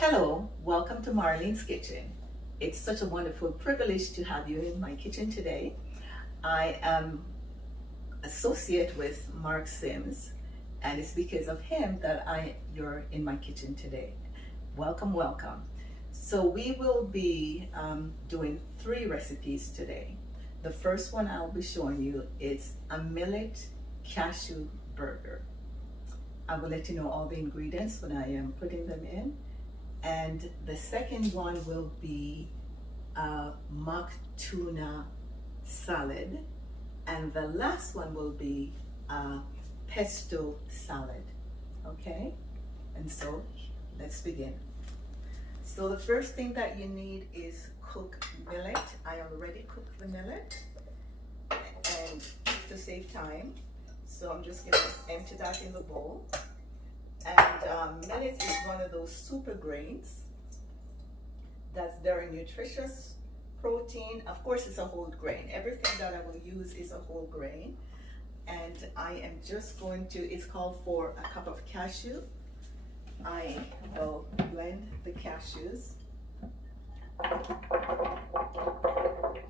Hello, welcome to Marlene's Kitchen. It's such a wonderful privilege to have you in my kitchen today. I am associate with Mark Sims, and it's because of him that you're in my kitchen today. Welcome, welcome. So we will be doing 3 recipes today. The first one I'll be showing you is a millet cashew burger. I will let you know all the ingredients when I am putting them in. And the second one will be a mock tuna salad. And the last one will be a pesto salad. Okay? And so let's begin. So the first thing that you need is cooked millet. I already cooked the millet and to save time. So I'm just going to empty that in the bowl. And millet is one of those super grains that's very nutritious, protein. Of course, it's a whole grain. Everything that I will use is a whole grain. And I am just going to, it's called for a cup of cashew. I will blend the cashews.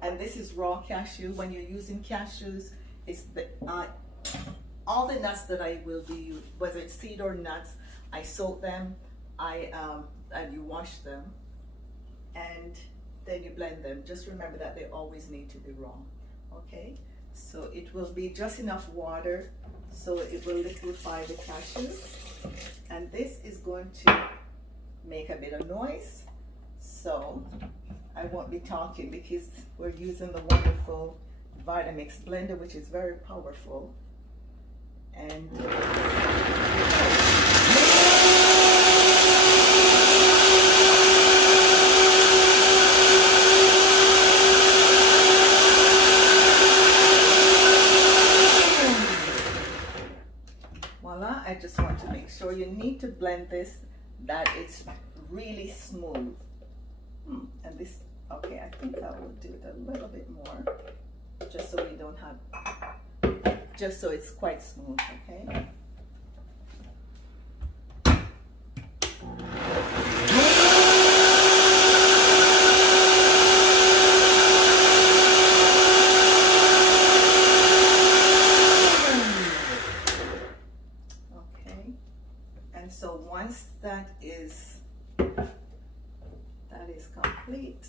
And this is raw cashew. When you're using cashews, it's all the nuts that I will be, whether it's seed or nuts, I soak them, and you wash them, and then you blend them. Just remember that they always need to be raw, okay? So it will be just enough water so it will liquefy the cashews. And this is going to make a bit of noise. So I won't be talking because we're using the wonderful Vitamix blender, which is very powerful. And voila, I just want to make sure you need to blend this, that it's really smooth. And this, okay, I think I will do it a little bit more, just so we don't have, just so it's quite smooth, okay? Okay, and so once that is complete,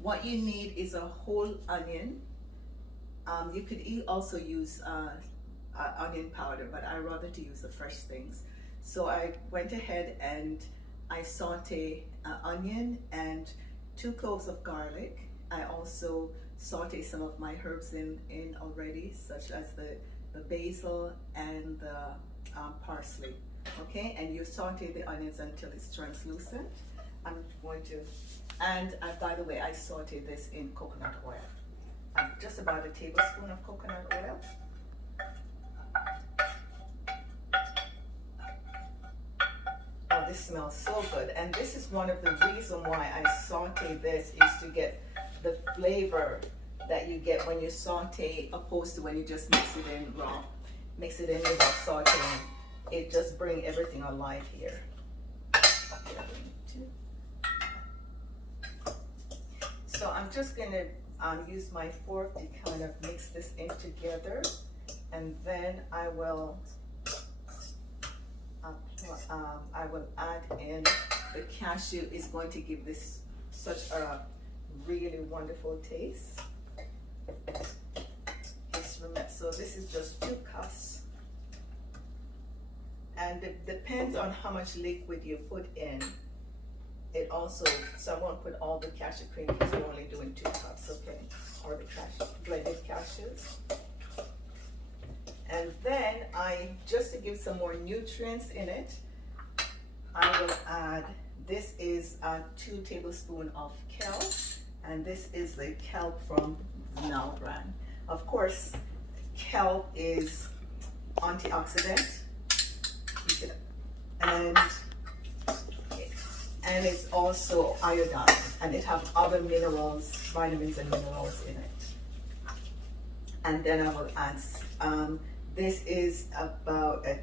what you need is a whole onion. You could also use onion powder, but I rather to use the fresh things. So I went ahead and I saute onion and 2 cloves of garlic. I also saute some of my herbs in already, such as the basil and the parsley. Okay, and you saute the onions until it's translucent. I'm going to, and by the way, I saute this in coconut oil. Just about a tablespoon of coconut oil. Oh, this smells so good. And this is one of the reasons why I saute this, is to get the flavor that you get when you saute, opposed to when you just mix it in raw. Mix it in without sauteing. It just brings everything alive here. So I'm just going to use my fork to kind of mix this in together, and then I will add in the cashew. Is going to give this such a really wonderful taste. So this is just 2 cups, and it depends on how much liquid you put in. It also, so I won't put all the cashew cream because we're only doing 2 cups, okay? Or the blended cashews. And then just to give some more nutrients in it, I will add, this is 2 tablespoons of kale, and this is the kelp from Now brand. Of course, kelp is antioxidant, and it's also iodine, and it has other minerals, vitamins and minerals in it. And then I will add, this is about a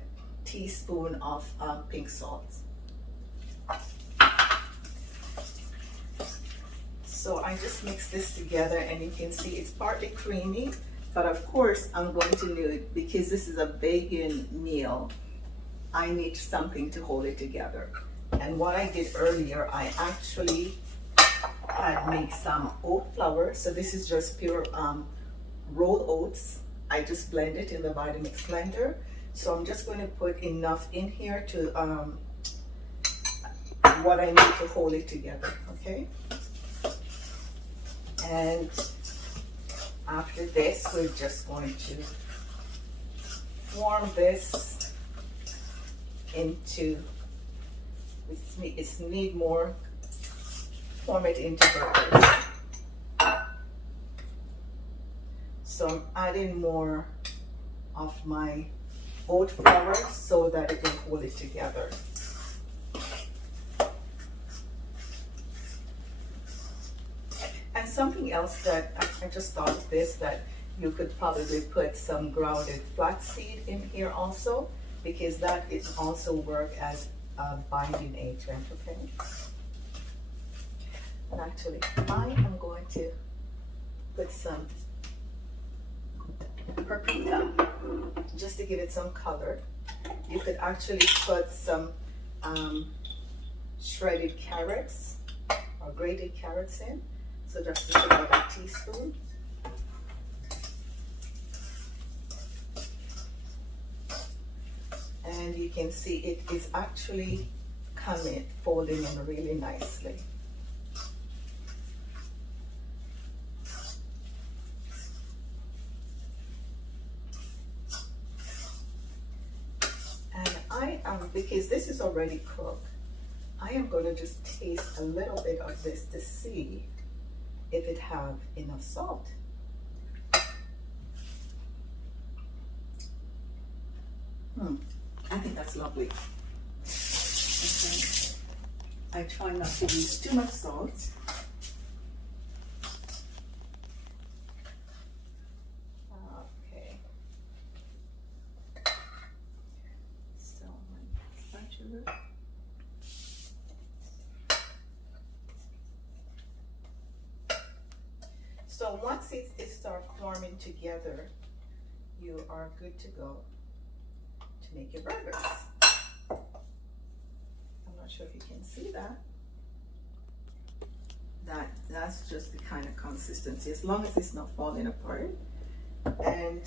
teaspoon of pink salt. So I just mix this together, and you can see it's partly creamy, but of course I'm going to need, because this is a vegan meal, I need something to hold it together. And what I did earlier, I actually had made some oat flour. So this is just pure rolled oats. I just blend it in the Vitamix blender. So I'm just going to put enough in here to what I need to hold it together, okay? And after this, we're just going to form this into, it's need more, form it into burgers. So I'm adding more of my oat flour so that it will hold it together. And something else that I just thought of this, that you could probably put some grounded flaxseed in here also, because that is also work as a binding agent, okay? And actually, I am going to put some paprika just to give it some color. You could actually put some shredded carrots or grated carrots in. So just about a teaspoon. And you can see it is actually coming, folding in really nicely. And I am, because this is already cooked, I am going to just taste a little bit of this to see if it have enough salt. I think that's lovely. Okay. I try not to use too much salt. Okay. So my spatula. So once it starts forming together, you are good to go to make your burgers. I'm not sure if you can see that. That's just the kind of consistency, as long as it's not falling apart. And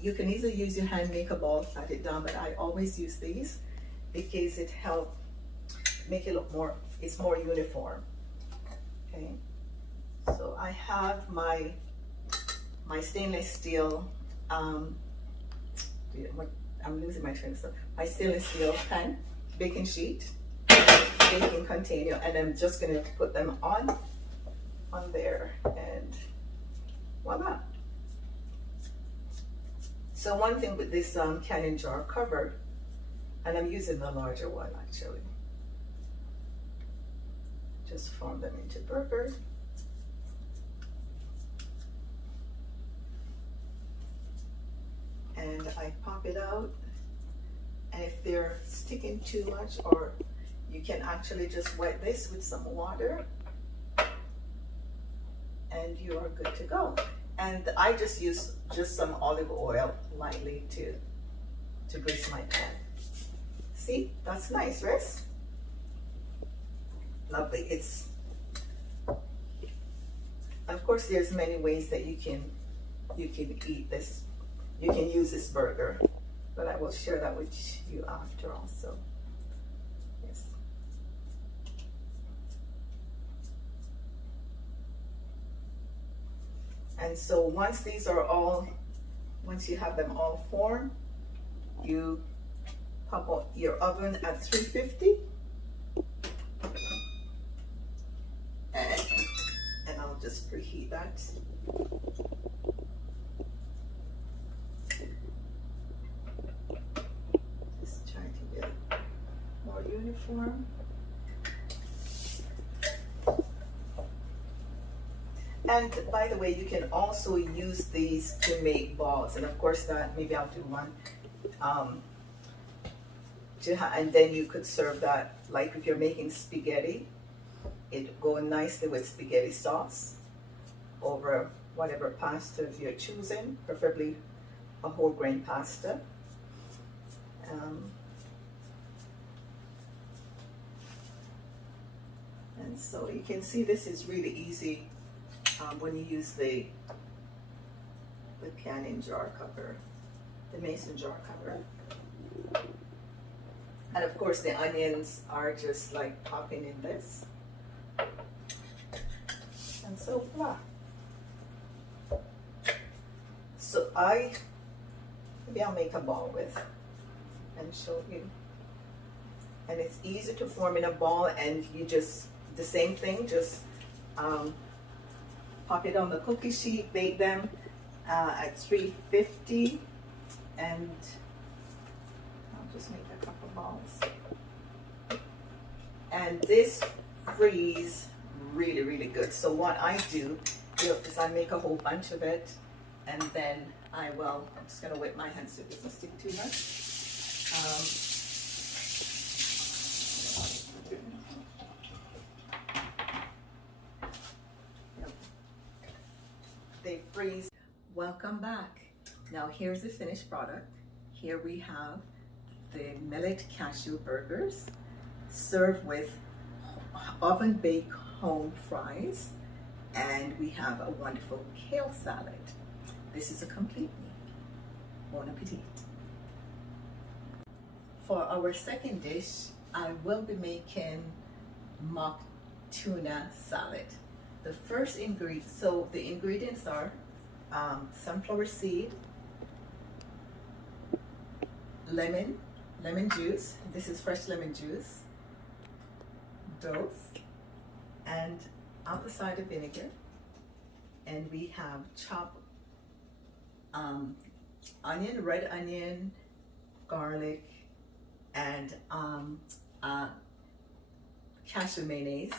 you can either use your hand, make a ball, pat it down, but I always use these because it helps make it look more, it's more uniform. Okay. So I have my stainless steel, I'm losing my train of thought. My stainless steel pan, baking sheet, baking container, and I'm just gonna put them on there, and voila. So one thing with this canning jar cover, and I'm using the larger one actually, just form them into burgers. And I pop it out, and if they're sticking too much, or you can actually just wet this with some water and you are good to go. And I just use just some olive oil lightly to grease my pan. See, that's nice, right? Lovely. It's, of course, there's many ways that you can eat this. You can use this burger, but I will share that with you after also. Yes. And so once you have them all formed, you pop out your oven at 350. And I'll just preheat that. Uniform. And by the way, you can also use these to make balls, and of course that maybe I'll do one and then you could serve that, like if you're making spaghetti, it go nicely with spaghetti sauce over whatever pasta you're choosing, preferably a whole grain pasta. And so you can see this is really easy when you use the canning jar cover, the mason jar cover. And of course the onions are just like popping in this. And so voila. So maybe I'll make a ball with and show you. And it's easy to form in a ball, and you just, the same thing, just pop it on the cookie sheet, bake them at 350, and I'll just make a couple balls. And this freeze really, really good. So what I do is I make a whole bunch of it, and then I'm just gonna whip my hands so it doesn't stick too much. They freeze. Welcome back. Now here's the finished product. Here we have the millet cashew burgers served with oven baked home fries, and we have a wonderful kale salad. This is a complete meal. Bon appetit. For our second dish, I will be making mock tuna salad. The first ingredient, so the ingredients are sunflower seed, lemon juice. This is fresh lemon juice, dose, and apple cider vinegar. And we have chopped onion, red onion, garlic, and cashew mayonnaise,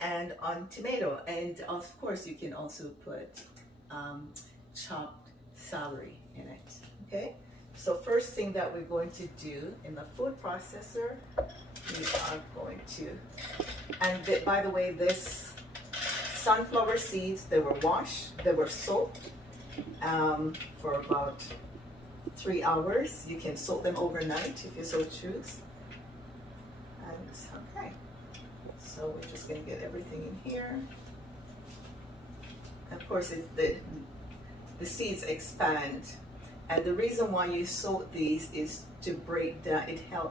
and on tomato. And of course you can also put chopped celery in it. Okay, so first thing that we're going to do in the food processor, we are going to, and by the way, this sunflower seeds, they were washed, they were soaked for about 3 hours. You can soak them overnight if you so choose. And okay, so we're just going to get everything in here. Of course, the seeds expand, and the reason why you soak these is to break down.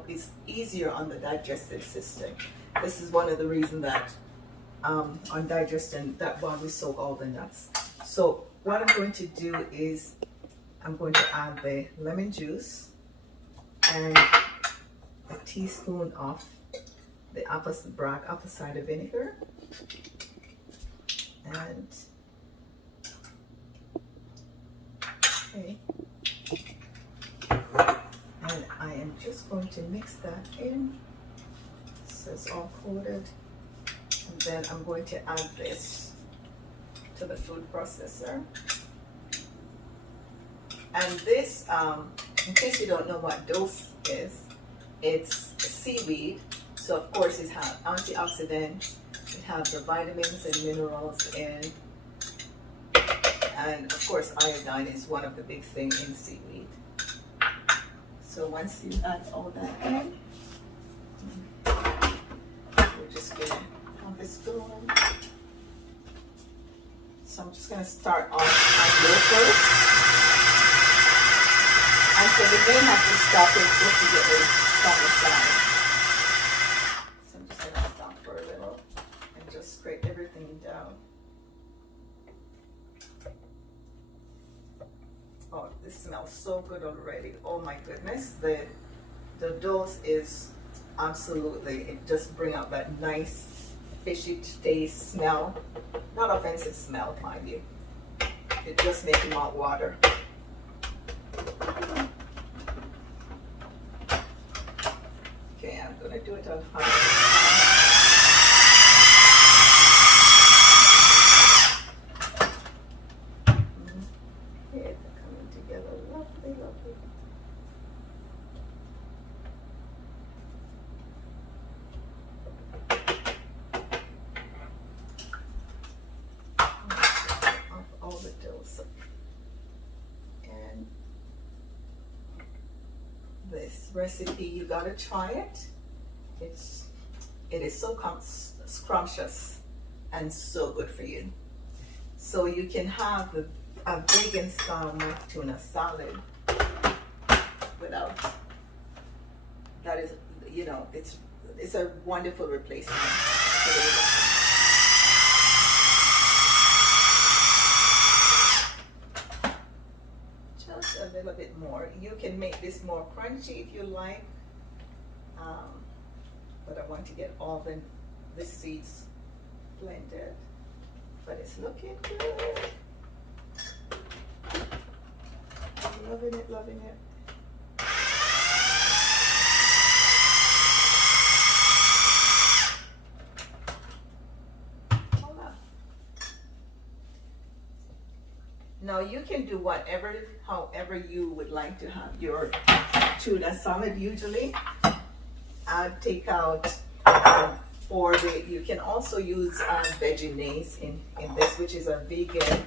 It's easier on the digestive system. This is one of the reasons that on digestion, that why we soak all the nuts. So what I'm going to do is I'm going to add the lemon juice and a teaspoon of the apple cider vinegar, and okay, and I am just going to mix that in so it's all coated, and then I'm going to add this to the food processor. And this, in case you don't know what dose is, it's seaweed. So of course it has antioxidants, it has the vitamins and minerals in, and of course iodine is one of the big things in seaweed. So once you add all that in, we're just gonna have this going. So I'm just gonna start off on low first. And so you may have to stop it just to get the side. So I'm just going to stop for a little and just scrape everything down. Oh, this smells so good already. Oh my goodness. The dose is absolutely, it just brings out that nice fishy taste smell. Not offensive smell, mind you. It just makes your mouth water. Okay, I'm going to do it on high. Okay, they're coming together. Lovely, lovely. This recipe, you gotta try it. It is so scrumptious and so good for you. So you can have a vegan style tuna salad without, that is, you know, it's a wonderful replacement for the a little bit more. You can make this more crunchy if you like, but I want to get all the seeds blended. But it's looking good. I'm loving it, loving it. Now you can do however you would like to have your tuna salad. Usually, I take out you can also use veggies in this, which is a vegan.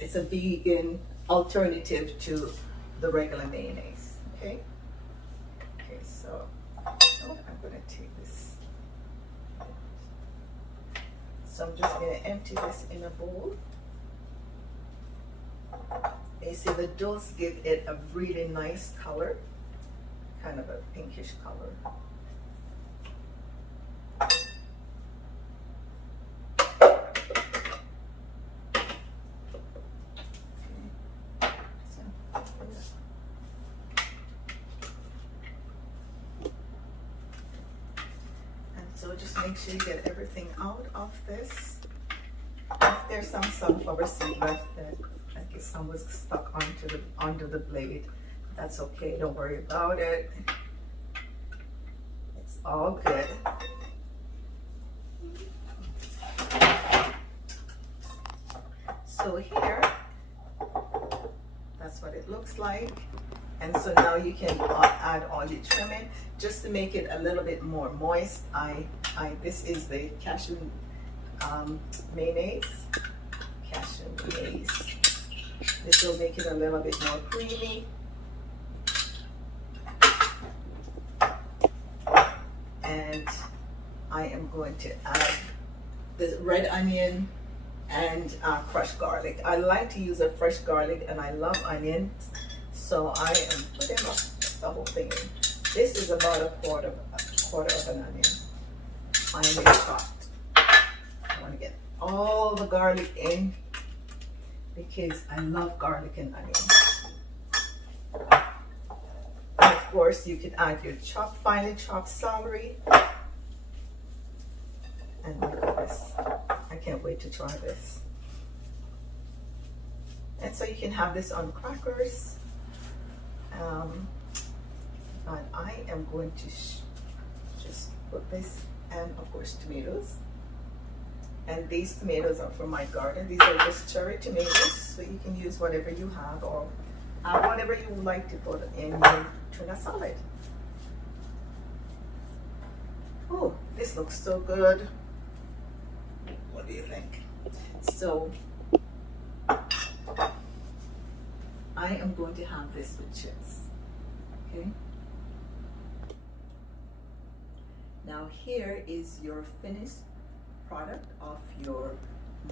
It's a vegan alternative to the regular mayonnaise. Okay. Okay. So I'm gonna take this. So I'm just going to empty this in a bowl. And you see the dose give it a really nice color, kind of a pinkish color. So just make sure you get everything out of this. If there's some sunflower seed left that I guess some was stuck onto the blade, that's okay. Don't worry about it. It's all good. So here, that's what it looks like. And so now you can add all your trimming just to make it a little bit more moist. This is the cashew mayonnaise. Cashew mayonnaise. This will make it a little bit more creamy. And I am going to add the red onion and crushed garlic. I like to use a fresh garlic, and I love onion. So I am putting the whole thing in. This is about a quarter of an onion, finely chopped. I want to get all the garlic in because I love garlic and onion. And of course, you can add your finely chopped celery. And look at this. I can't wait to try this. And so you can have this on crackers. But I am going to just put this, and of course tomatoes. And these tomatoes are from my garden. These are just cherry tomatoes, so you can use whatever you have, or whatever you would like to put in your tuna salad. Oh, this looks so good. What do you think? So I am going to have this with chips. Okay. Now here is your finished product of your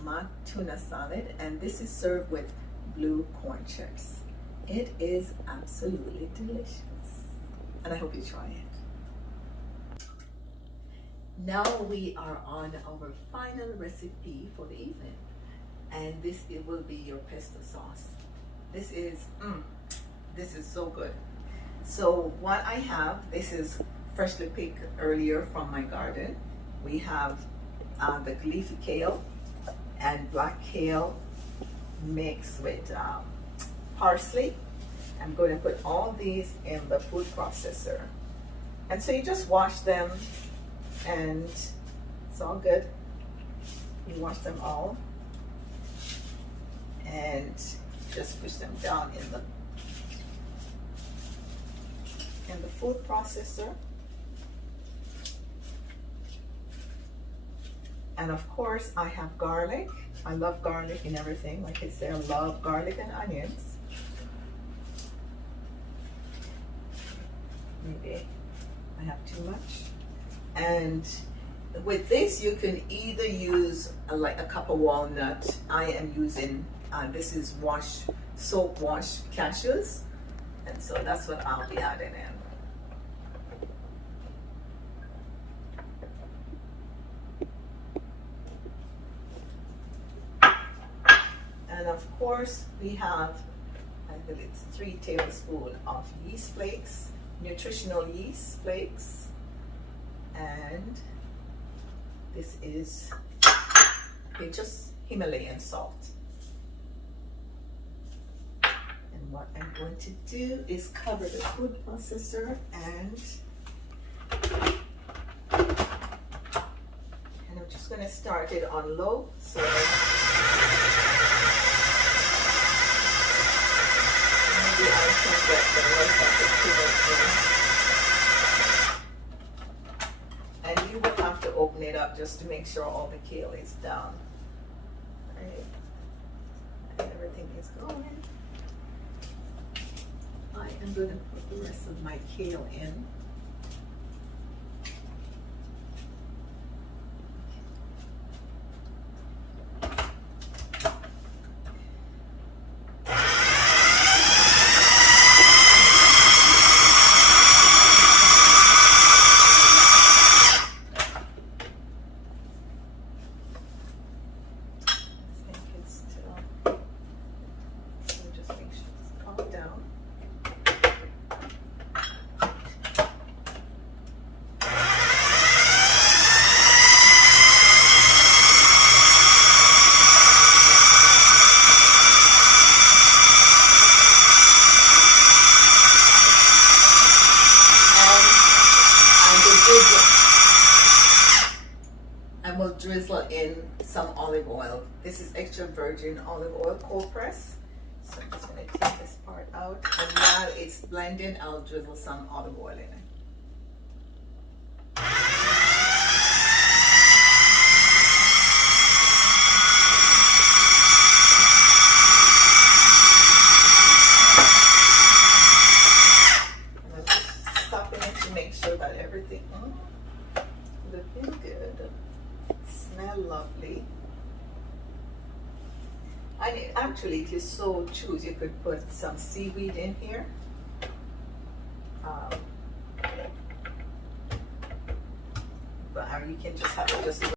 mock tuna salad, and this is served with blue corn chips. It is absolutely delicious, and I hope you try it. Now we are on our final recipe for the evening, and it will be your pesto sauce. This is so good. So what I have, this is freshly picked earlier from my garden. We have the leafy kale and black kale mixed with parsley. I'm going to put all these in the food processor. And so you just wash them, and it's all good. You wash them all and just push them down in the food processor. And of course, I have garlic. I love garlic and everything. Like I say, I love garlic and onions. Okay, I have too much. And with this, you can either use like a cup of walnut. I am using, this is soap wash cashews. And so that's what I'll be adding in. And of course, we have, I believe it's 3 tablespoons of yeast flakes, nutritional yeast flakes. And this is just Himalayan salt. And what I'm going to do is cover the food processor and I'm just going to start it on low. So maybe I can get the rest of the kale in. And you will have to open it up just to make sure all the kale is down. Right? And everything is going. I am going to put the rest of my kale in. And we'll drizzle in some olive oil. This is extra virgin olive oil, cold press. So I'm just going to take this part out. And while it's blending, I'll drizzle some olive oil in it. And I'm just stopping it to make sure that everything looking good. Smell lovely. And actually, if you so choose, you could put some seaweed in here. But you can just have it just